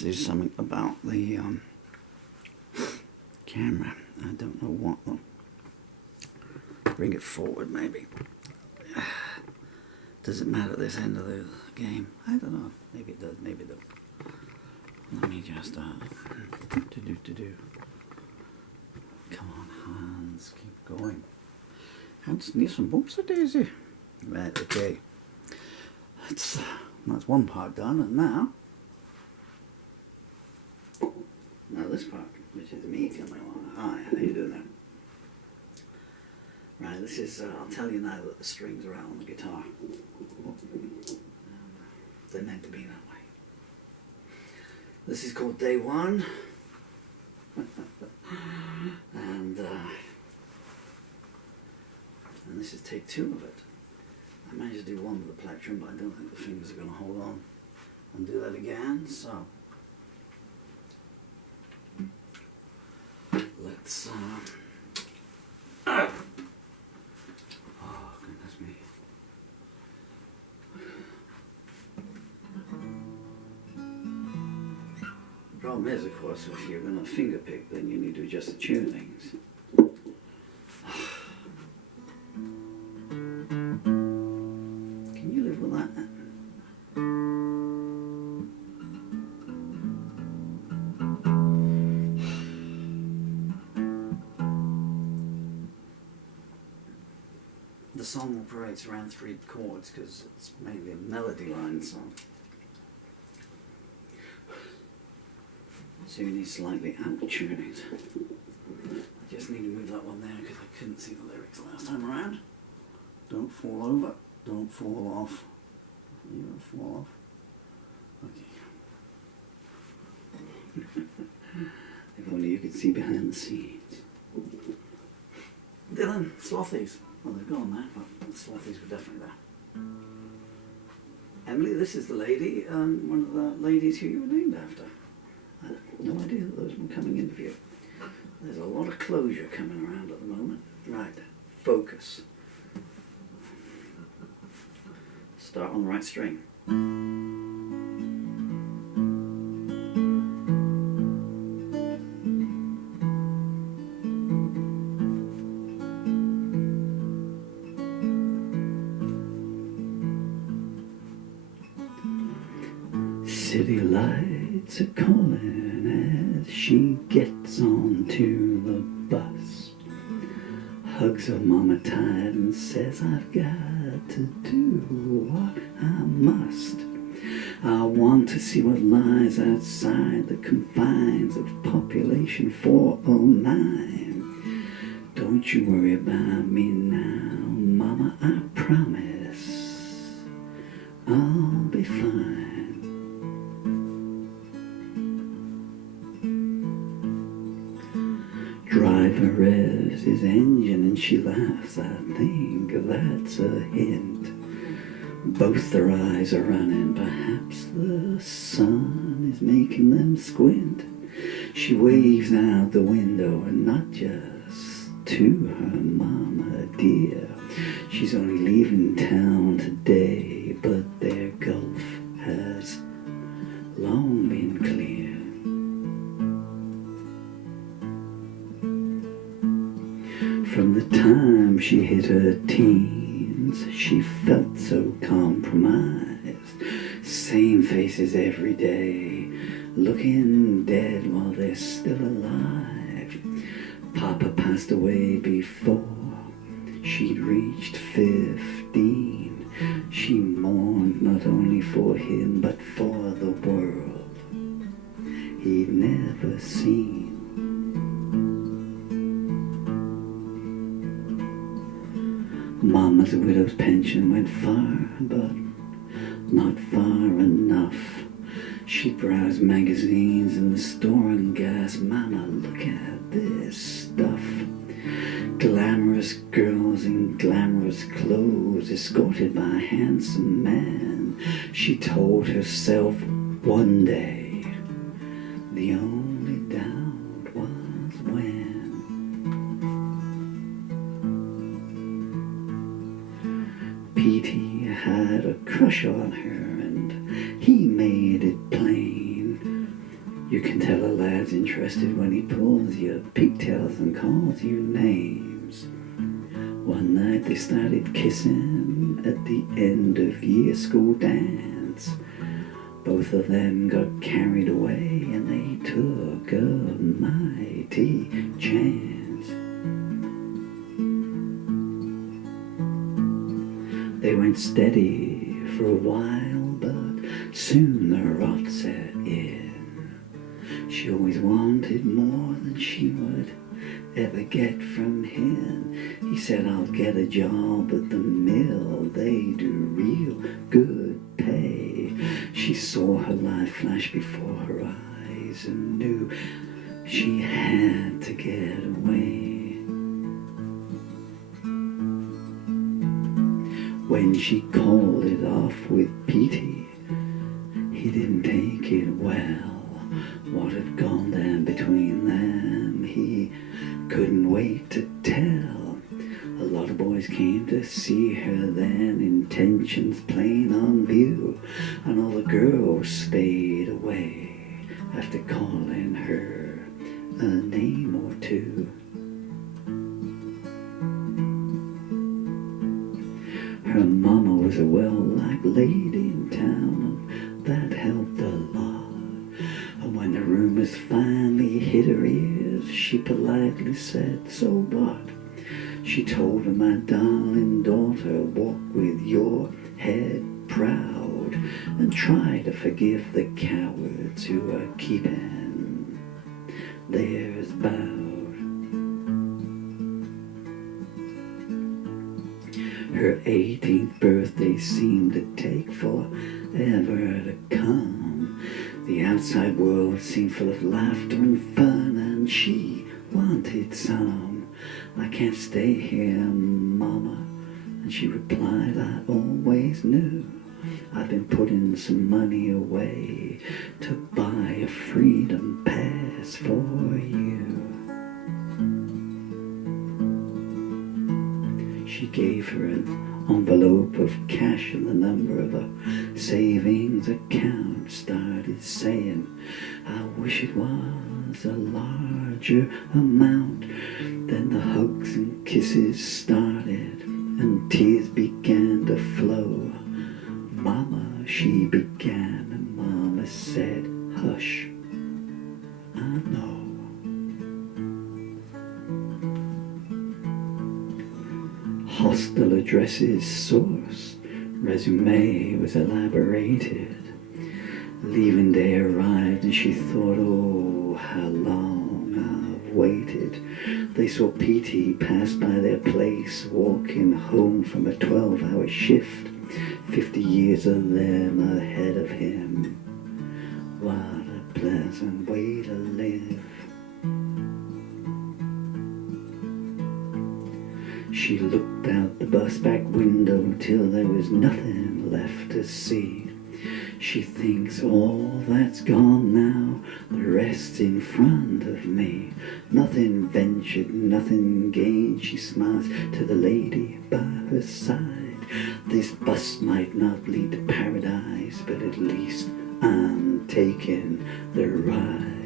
to do something about the camera. I don't know what though. Bring it forward maybe. Does it matter at this end of the game? I don't know. Maybe it does, maybe it doesn't. Let me just do. Come on, hands, keep going. Hands near some bumps or Daisy. Right, okay. That's one part done, and now this part, which is me coming along. Hi, how you doing there? Right, this is, I'll tell you now that the strings are out on the guitar. They're meant to be that way. This is called Day One. and this is take 2 of it. I managed to do one with the plectrum, but I don't think the fingers are going to hold on and do that again, so let's oh goodness me. The problem is, of course, if you're going to finger pick, then you need to adjust the tunings. Can you live with that? The song operates around 3 chords because it's mainly a melody line song. So you need slightly out tunings. I just need to move that one there because I couldn't see the lyrics last time around. Don't fall over, don't fall off. You don't fall off. Okay. If only you could see behind the scenes. Dylan, Slothies. Well, they've gone now, but the Slothies were definitely there. Emily, this is the lady, one of the ladies who you were named after. I had no idea that those were coming into view. There's a lot of closure coming around at the moment. Right, focus. Start on the right string. City lights are calling as she gets onto the bus. Hugs her mama tight and says, I've got to do what I must. I want to see what lies outside the confines of population 409. Don't you worry about me now, mama, I promise I'll be fine. Driver revs his engine and she laughs. I think that's a hint. Both their eyes are running. Perhaps the sun is making them squint. She waves out the window, and not just to her mama dear. She's only leaving town today, but their gulf has long been clear. From the time she hit her teens, she felt so compromised. Same faces every day, looking dead while they're still alive. Papa passed away before she'd reached 15. She mourned not only for him, but for the world he'd never seen. Mama's widow's pension went far, but not far enough. She'd browse magazines in the store and gasp, Mama, look at this stuff. Glamorous girls in glamorous clothes, escorted by a handsome man. She told herself one day, the only doubt was when. Petey had a crush on her, and he made it plain. You can tell a lad's interested when he pulls your pigtails and calls you names. One night they started kissing at the end of year school dance. Both of them got carried away and they took a mighty chance. They went steady for a while, but soon the rot set in. She always wanted more than she would ever get from him. He said, I'll get a job at the mill, they do real good pay. She saw her life flash before her eyes and knew she had to get away. When she called it off with Petey, he didn't take it well. What had gone down between them, he couldn't wait to tell. A lot of boys came to see her then, intentions plain on view, and all the girls stayed away after calling her a name or two. Her mama was a well-liked lady in town, and that helped a lot. And when the rumors finally hit her ears, she politely said, so what? She told her, my darling daughter, walk with your head proud and try to forgive the cowards who are keeping theirs bowed. Her 18th birthday seemed to take forever to come. The outside world seemed full of laughter and fun, and she wanted some. I can't stay here, Mama. And she replied, I always knew. I've been putting some money away to buy a freedom pass for you. She gave her an envelope of cash and the number of a savings account. Started saying, I wish it was a larger amount. Then the hugs and kisses started and tears began to flow. Mama, she began, and Mama said, hush, I know. Hostel addresses sourced, resume was elaborated. Leaving day arrived and she thought, oh, how long I've waited. They saw Petey pass by their place, walking home from a 12-hour shift, 50 years of them ahead of him. What a pleasant way to live. She looked out the bus back window till there was nothing left to see. She thinks all that's gone now, the rest's in front of me. Nothing ventured, nothing gained. She smiles to the lady by her side. This bus might not lead to paradise, but at least I'm taking the ride.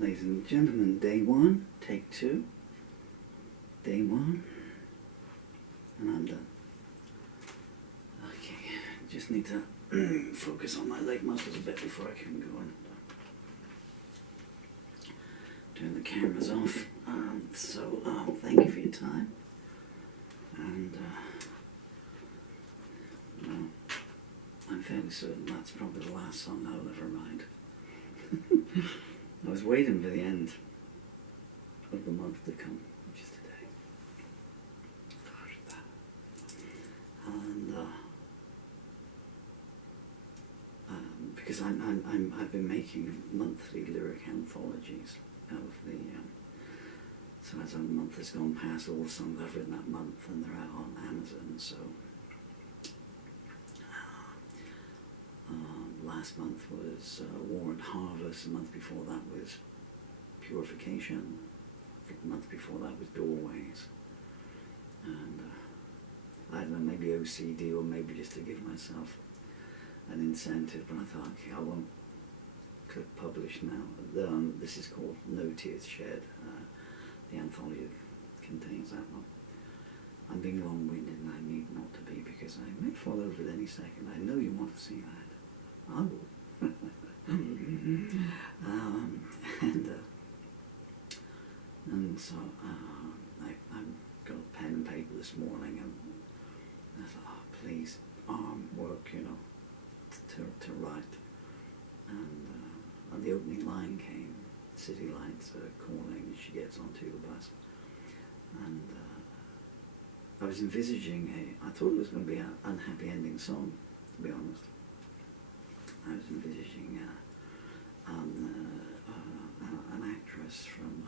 ladies and gentlemen, day one, take two. Day one, and I'm done. Okay, just need to focus on my leg muscles a bit before I can go and turn the cameras off. Thank you for your time. And well, I'm fairly certain that's probably the last song I'll ever write. I was waiting for the end of the month to come, which is today. Gosh, that. And because I've been making monthly lyric anthologies of the. So as a month has gone past, all the songs I've written that month, and they're out on Amazon. So last month was War and Harvest. The month before that was Purification. The month before that was Doorways. And I don't know, maybe OCD, or maybe just to give myself an incentive. But I thought, okay, I won't click publish now. This is called No Tears Shed. The anthology contains that one. I'm being long-winded, and I need not to be, because I may fall over at any second. I know you want to see that. I will. And so I got a pen and paper this morning, and I thought, oh, please, arm work, you know, to write. And the opening line came. City lights are calling, she gets onto the bus. And I was envisaging I thought it was going to be an unhappy ending song, to be honest. I was envisaging an actress from,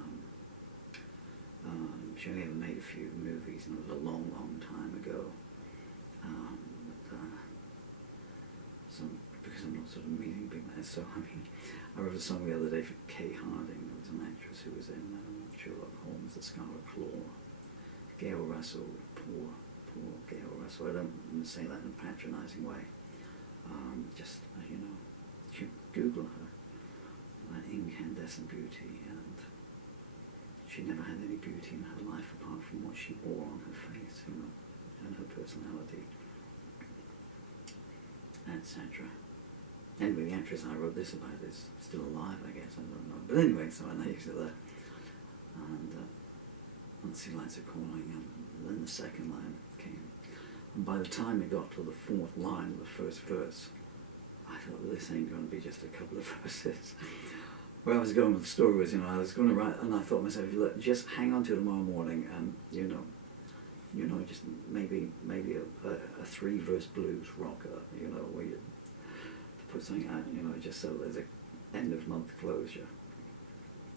she only ever made a few movies, and it was a long, long time ago. Because I'm not sort of meeting big names, so I mean, I wrote a song the other day for Kay Harding. There was an actress who was in Sherlock Holmes, The Scarlet Claw. Gail Russell, poor Gail Russell. I don't say that in a patronising way. Just, you know, you Google her, that incandescent beauty, and she never had any beauty in her life apart from what she wore on her face, you know, and her personality, etc. Anyway, the actress I wrote this about is still alive, I guess, I don't know. But anyway, so I know you're still there. And City Lights Are Calling, and then the second line came. And by the time it got to the fourth line of the first verse, I thought, well, this ain't going to be just a couple of verses. Where I was going with the story was, you know, I was going to write, and I thought to myself, look, just hang on to tomorrow morning, and, you know, just maybe a three-verse blues rocker, you know, where you put something out, you know, just so there's a end of month closure.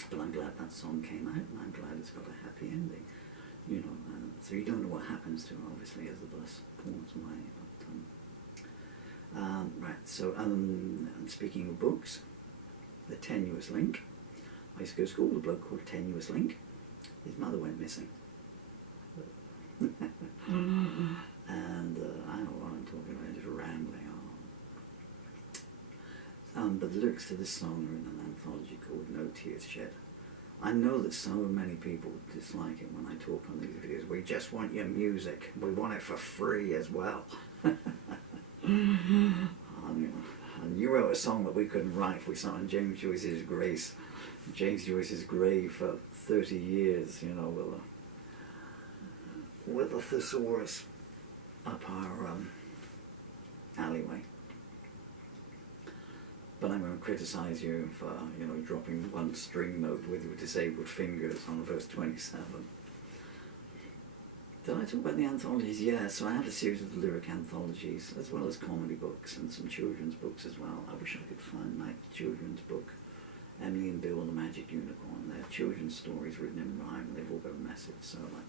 But I'm glad that song came out, and I'm glad it's got a happy ending, you know. So you don't know what happens to her, obviously, as the bus pulls away. But right. So speaking of books, The Tenuous Link. I used to go to school with a bloke called Tenuous Link. His mother went missing. And I don't know what I'm talking about, just rambling on. But the lyrics to this song are in an anthology called No Tears Shed. I know that so many people dislike it when I talk on these videos. We just want your music. We want it for free as well. And you wrote a song that we couldn't write if we sat on James Joyce's grave for 30 years, you know, with a thesaurus up our alleyway. But I'm going to criticise you for, you know, dropping one string note with your disabled fingers on verse 27. Did I talk about the anthologies? Yeah, so I had a series of lyric anthologies, as well as comedy books and some children's books as well. I wish I could find my children's book, Emily and Bill and the Magic Unicorn. They're children's stories written in rhyme, and they've all got a message. So like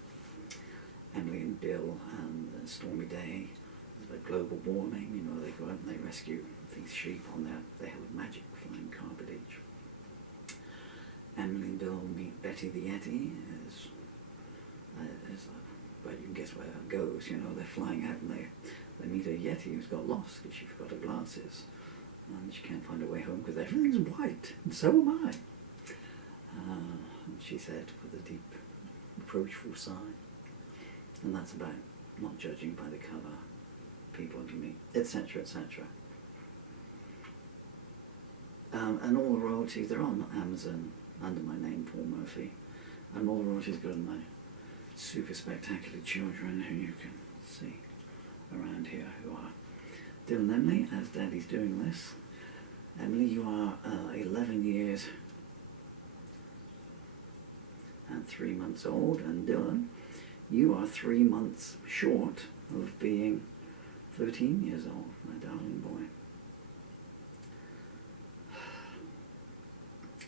Emily and Bill and Stormy Day, there's about global warming, you know, they go out and they rescue these sheep on they have a magic flying carpet each. Emily and Bill meet Betty the Yeti, well, you can guess where that goes, you know, they're flying out and they meet a Yeti who's got lost because she forgot her glasses. And she can't find her way home because everything's white, and so am I. she said, with a deep, reproachful sigh. And that's about not judging by the cover, people you meet, etc., etc. And all the royalties, they're on Amazon under my name, Paul Murphy. And all the royalties go to my super spectacular children who you can see around here, who are Dylan and Emily, as Daddy's doing this. Emily, you are 11 years and 3 months old, and Dylan, you are 3 months short of being 13 years old, my darling boy.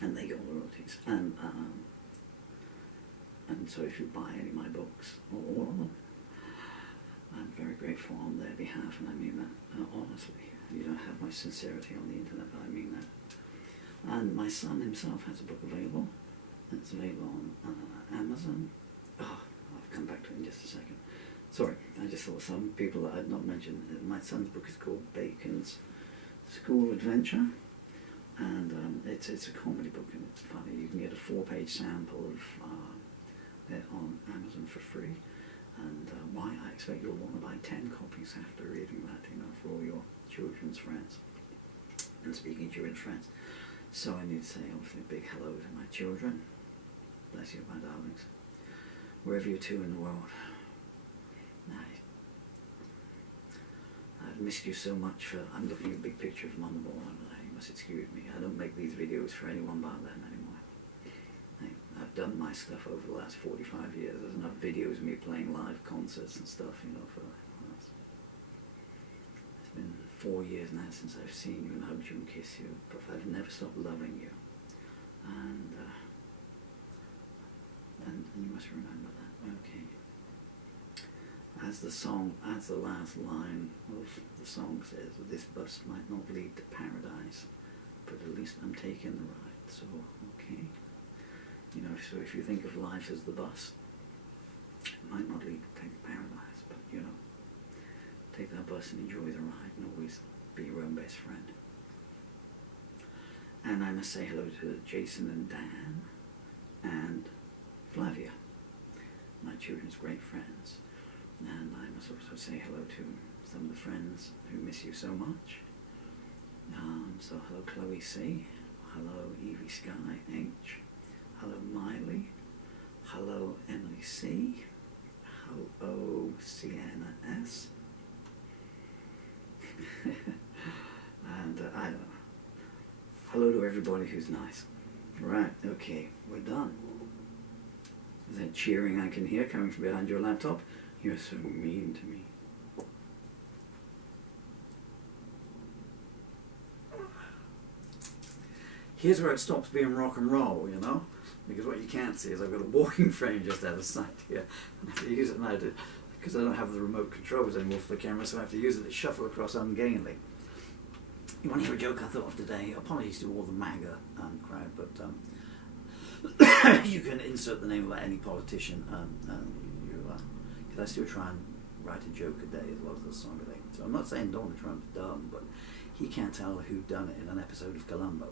And they get all the royalties. And so if you buy any of my books, or all of them, I'm very grateful on their behalf, and I mean that honestly. You don't have my sincerity on the internet, but I mean that. And my son himself has a book available. It's available on Amazon. Oh, I'll come back to it in just a second. Sorry, I just thought some people that I'd not mentioned. My son's book is called Bacon's School Adventure. And it's a comedy book, and it's funny. You can get a 4-page sample of it on Amazon for free. And why I expect you'll want to buy 10 copies after reading that, for all your children's friends. And speaking of children's friends, so I need to say obviously a big hello to my children. Bless you, my darlings. Wherever you're to in the world. I've missed you so much. I'm looking at a big picture of Mum and Boy. You must excuse me. I don't make these videos for anyone but them anymore. I've done my stuff over the last 45 years. There's enough videos of me playing live concerts and stuff, for us. It's been 4 years now since I've seen you and hugged you and kissed you, but I've never stopped loving you. And you must remember that, okay. As the last line of the song says, this bus might not lead to paradise, but at least I'm taking the ride, so, okay. So if you think of life as the bus, it might not lead to paradise, but, take that bus and enjoy the ride, and always be your own best friend. And I must say hello to Jason and Dan, and Flavia, my children's great friends. And I must also say hello to some of the friends who miss you so much. So hello Chloe C, hello Evie Sky H, hello Miley, hello Emily C, hello Sienna S, and I don't know. Hello to everybody who's nice. Right, okay, we're done. Is that cheering I can hear coming from behind your laptop? You're so mean to me. Here's where it stops being rock and roll, because what you can't see is I've got a walking frame just out of sight here. I have to use it now because I don't have the remote controls anymore for the camera, so I have to use it to shuffle across ungainly. You want to hear a joke I thought of today? Apologies to all the MAGA crowd, but you can insert the name of any politician. I still try and write a joke a day as well as a song a day. So I'm not saying Donald Trump's dumb, but he can't tell who done it in an episode of Columbo.